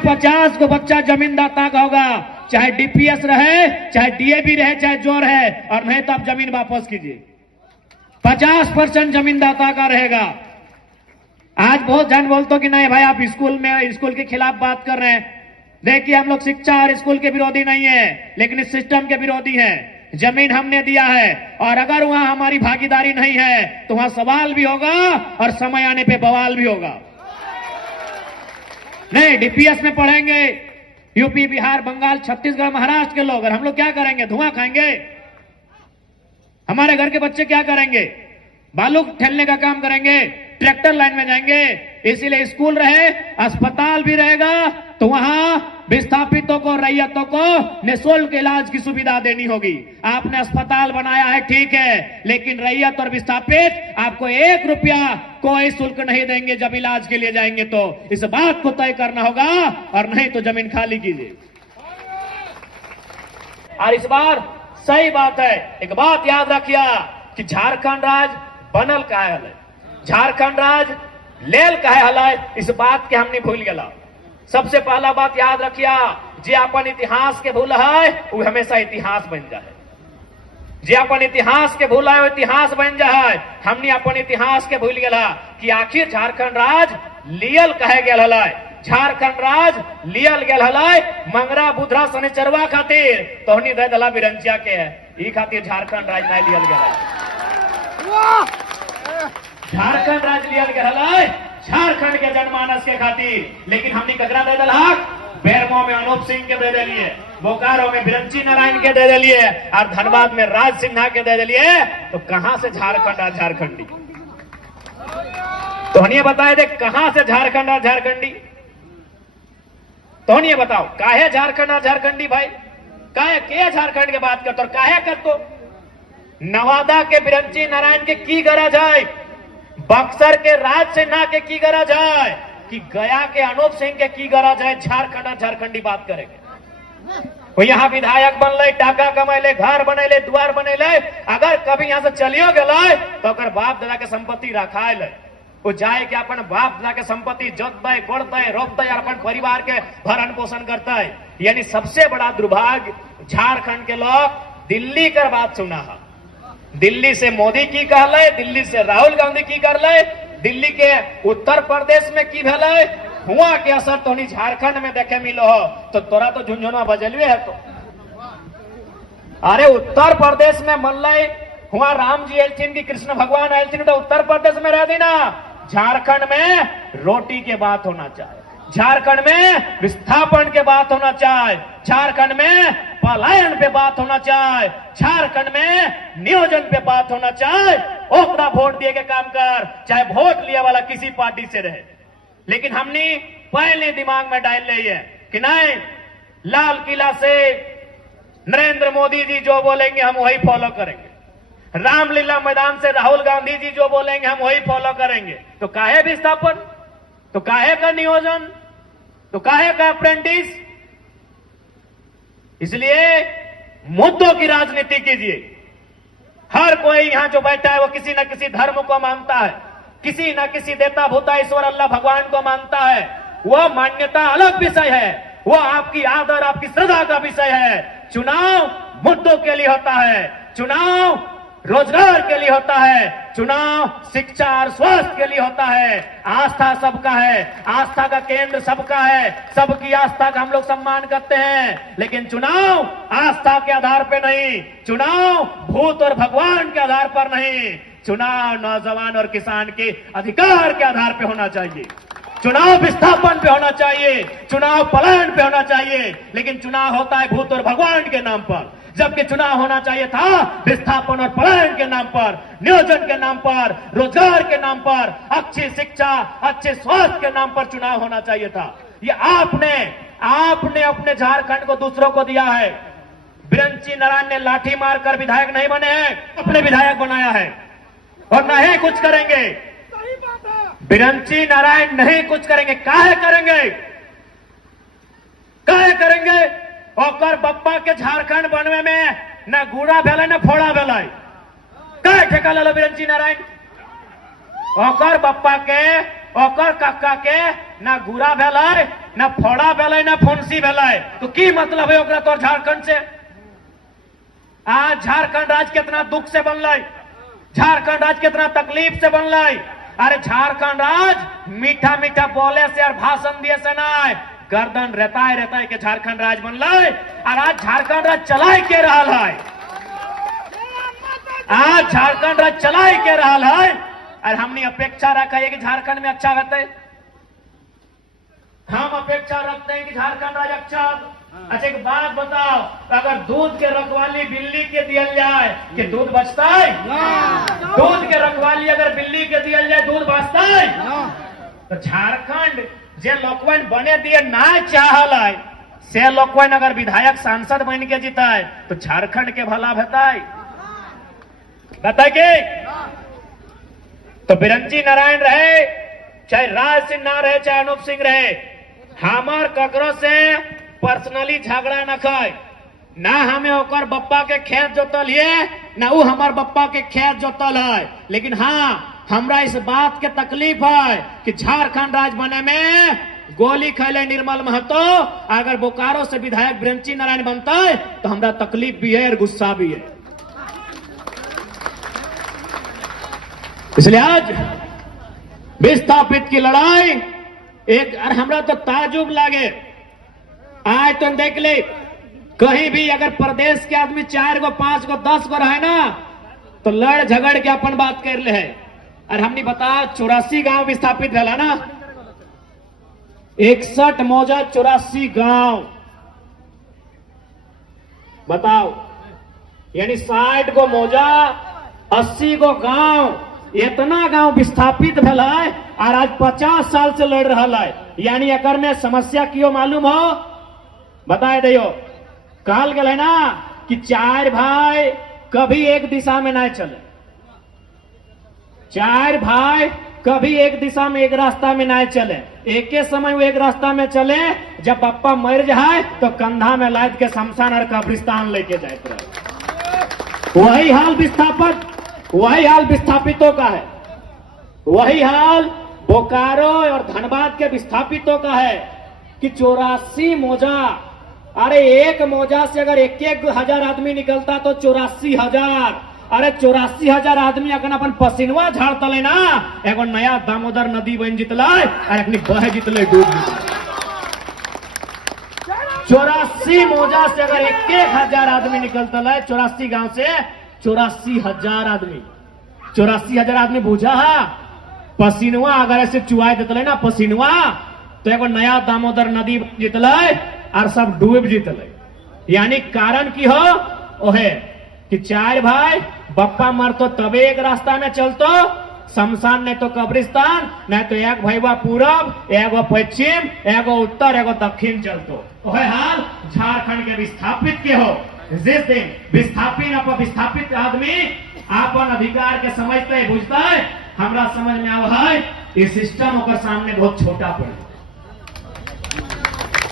50 को बच्चा जमीनदाता का होगा, चाहे डीपीएस रहे, चाहे डीएबी रहे, चाहे जो रहे, और नहीं तो आप जमीन वापस कीजिए। 50% जमीनदाता का रहेगा। आज बहुत जन बोलते कि नहीं भाई आप स्कूल के खिलाफ बात कर रहे हैं। देखिए हम लोग शिक्षा और स्कूल के विरोधी नहीं है, लेकिन इस सिस्टम के विरोधी हैं। जमीन हमने दिया है और अगर वहां हमारी भागीदारी नहीं है तो वहां सवाल भी होगा और समय आने पे बवाल भी होगा। नहीं, डीपीएस में पढ़ेंगे यूपी, बिहार, बंगाल, छत्तीसगढ़, महाराष्ट्र के लोग, और हम लोग क्या करेंगे? धुआं खाएंगे। हमारे घर के बच्चे क्या करेंगे? बालू ठेलने का काम करेंगे, ट्रैक्टर लाइन में जाएंगे। इसीलिए स्कूल रहे, अस्पताल भी रहेगा, तो वहां विस्थापितों को, रैयतों को निःशुल्क इलाज की सुविधा देनी होगी। आपने अस्पताल बनाया है ठीक है, लेकिन रैयत और विस्थापित आपको 1 रुपया कोई शुल्क नहीं देंगे जब इलाज के लिए जाएंगे। तो इस बात को तय करना होगा, और नहीं तो जमीन खाली कीजिए। और इस बार सही बात है, एक बात याद रखिए कि झारखंड राज्य बनल काहे हले, झारखंड राज्य लेल काहे हले, इस बात के हमने भूल गया। सबसे पहला बात याद रखिए, जे अपन इतिहास के भूल है वो हमेशा इतिहास बन जाए। जे अपन इतिहास के भूल है वो इतिहास बन जाए। हमने अपन इतिहास के भूल गया कि आखिर झारखंड राज्य लियल कहे गया हले। झारखंड राज्य लियल गया हले मंगरा, बुधरा, शनिचरवा खातिर, तोहनी दे दला बिरंचिया के है, ई खातिर झारखंड राज्य नहीं लियल गया। झारखंड राज्य लियल गया हले झारखंड के जनमानस के खातिर, लेकिन हमने ककरा दे दल हक? बेरमो में अनूप सिंह के दे दिलिए, बोकारो में बिरंची नारायण के दे दिलिए, और धनबाद में राज सिन्हा के दे दिलिए। तो कहां से झारखंड और झारखंडी? तो हनिए बताए दे कहां से झारखंड और झारखंडी? तो हनिए बताओ काहे झारखंड और झारखंडी भाई? काहे के झारखंड के बात करते और काहे करतो? नवादा के बिरंची नारायण के की गरज है? बक्सर के राज सिन्हा के की गरज है? कि गया के अनूप सिंह के की गरज है? झारखंड और झारखंडी बात करेंगे। वो यहाँ विधायक बनले, टाका कमैले, घर बनेले, द्वार बनेले, अगर कभी यहाँ से चलियो गए तो अगर बाप दादा के संपत्ति रखाए ले, वो जाए के अपन बाप दादा के संपत्ति जोतते, कोड़ते, रोपते और अपन परिवार के भरण पोषण करता है। यानी सबसे बड़ा दुर्भाग्य झारखंड के लोग दिल्ली कर बात सुना है। दिल्ली से मोदी की कहले, दिल्ली से राहुल गांधी की कर ले, दिल्ली के उत्तर प्रदेश में की भले, हुआ के असर तो नहीं झारखंड में देखे मिलो हो। तो तोरा तो झुंझुनवा बजलवे है। तो अरे उत्तर प्रदेश में मल्लई हुआ, राम जी एलथिन की, कृष्ण भगवान एलथिन, तो उत्तर प्रदेश में रह देना। झारखंड में रोटी के बात होना चाहिए, झारखंड में विस्थापन के बात होना चाहिए, झारखंड में पलायन पे बात होना चाहिए, झारखंड में नियोजन पे बात होना चाहिए। ओकरा वोट दिए के काम कर, चाहे वोट लिया वाला किसी पार्टी से रहे। लेकिन हमने पहले दिमाग में डाल ली है कि नहीं, लाल किला से नरेंद्र मोदी जी जो बोलेंगे हम वही फॉलो करेंगे, रामलीला मैदान से राहुल गांधी जी जो बोलेंगे हम वही फॉलो करेंगे। तो काहे विस्थापन, तो काहे का नियोजन, तो काहे का अप्रेंटिस? इसलिए मुद्दों की राजनीति कीजिए। हर कोई यहां जो बैठा है वो किसी न किसी धर्म को मानता है, किसी न किसी देवता भूता ईश्वर अल्लाह भगवान को मानता है। वह मान्यता अलग विषय है, वो आपकी आदर, आपकी श्रद्धा का विषय है। चुनाव मुद्दों के लिए होता है, चुनाव रोजगार के लिए होता है, चुनाव शिक्षा और स्वास्थ्य के लिए होता है। आस्था सबका है, आस्था का केंद्र सबका है, सबकी आस्था का हम लोग सम्मान करते हैं। लेकिन चुनाव आस्था के आधार पर नहीं, चुनाव भूत और भगवान के आधार पर नहीं, चुनाव नौजवान और किसान के अधिकार के आधार पर होना चाहिए, चुनाव विस्थापन पे होना चाहिए, चुनाव पलायन पे होना चाहिए। लेकिन चुनाव होता है भूत और भगवान के नाम पर, जबकि चुनाव होना चाहिए था विस्थापन और पलायन के नाम पर, नियोजन के नाम पर, रोजगार के नाम पर, अच्छी शिक्षा, अच्छे स्वास्थ्य के नाम पर चुनाव होना चाहिए था। ये आपने अपने झारखंड को दूसरों को दिया है। बिरंची नारायण ने लाठी मारकर विधायक नहीं बने हैं, अपने विधायक बनाया है और न ही कुछ करेंगे। बिरंची नारायण नहीं कुछ करेंगे, काहे करेंगे, काहे करेंगे? और बप्पा के झारखंड बनवे में न गुड़ा भेल न फोड़ा भेल, काहे ठेका ले बिरंची नारायण? और बप्पा के ओकर कक्का के ना गुरा भेलै, ना फोड़ा भेलै, ना फुंसी भेलै, तो की मतलब है ओकरा तोर झारखंड से? आज झारखंड राज्य कितना दुख से बनलै, झारखंड राज्य कितना तकलीफ से बनलै। अरे झारखंड राज्य मीठा मीठा बोले से और भाषण दिए से नहीं, गर्दन रहता है कि झारखंड राज्य बनलै। और आज झारखंड राज्य चलाए के रहा है, आज झारखंड राज्य चलाए के रहा है। और हमने अपेक्षा रखा है कि झारखंड में अच्छा रहते, हम अपेक्षा रखते हैं कि झारखंड राज्य अच्छा। अच्छा एक बात बताओ, अगर दूध के रखवाली बिल्ली के दिया जाए कि दूध बचता है? दूध के रखवाली अगर बिल्ली के दिया जाए दूध बचता है? तो झारखंड जे लोकवन बने दिए ना चाहल है, से लोकवन अगर विधायक सांसद बन के जीता है तो झारखंड के भला बताए के? तो बिरंची नारायण रहे, चाहे राज सिंह ना रहे, चाहे अनूप सिंह रहे, हमार ककरो से पर्सनली झगड़ा न खाए, ना हमें ओकर बप्पा के खेत जोतल है, ना वो हमार बप्पा के खेत जोतल है। लेकिन हाँ, हमरा इस बात के तकलीफ है कि झारखंड राज्य बने में गोली खैले निर्मल महतो, अगर बोकारो से विधायक बिरंची नारायण बनता है तो हमरा तकलीफ भी है और गुस्सा भी है। इसलिए आज विस्थापित की लड़ाई एक, और हमरा तो ताजुब लागे, आज तुम देख ले कहीं भी अगर प्रदेश के आदमी 4 गो 5 गो 10 गो रहे ना तो लड़ झगड़ के अपन बात कर ले है। और हमने बता 84 गांव विस्थापित रहा ना, 61 मौजा 84 गांव, बताओ, यानी 60 गो मौजा 80 गो गांव, इतना गांव विस्थापित भेल है और आज 50 साल से लड़ रहा है। यानी अगर में समस्या क्यों मालूम हो, बताए दियो। कहल गए ना कि 4 भाई कभी एक दिशा में नहीं चले, 4 भाई कभी एक दिशा में एक रास्ता में नहीं चले, एक के समय वो एक रास्ता में चले, जब पप्पा मर जाए तो कंधा में लाद के शमशान और कब्रिस्तान लेके जाते रहे। वही हाल विस्थापित, वही हाल विस्थापितों का है, वही हाल बोकारो और धनबाद के विस्थापितों का है कि 84 मौजा, अरे एक मौजा से अगर 1-1 हजार आदमी निकलता तो 84,000, अरे 84,000 आदमी अगर अपन पसीनवा झाड़ तले ना, एगो नया दामोदर नदी बन जितला और अपनी बह जितले डूब जितले। 84 मौजा से अगर 1-1 हजार आदमी निकलता है, 84 गांव से 84,000 आदमी, 84,000 आदमी बूझा है, पसीनवा अगर ऐसे चुआए देते ना पसीनवा, तो एगो नया दामोदर नदी जितल और सब डूब जितल। यानी कारण की हो ओहे कि 4 भाई बप्पा मरतो तबे एक रास्ता में चलतो, शमशान नहीं तो कब्रिस्तान, नहीं तो एक भैया पूरब, एगो पश्चिम, एगो उत्तर, एगो दक्षिण चलतो। ओहे हाल झारखंड के विस्थापित के हो, जिस दिन विस्थापित आदमी अपन अधिकार के समझते बुझता है, हमरा समझ में आवा है ये सिस्टम ओकर सामने बहुत छोटा पड़े।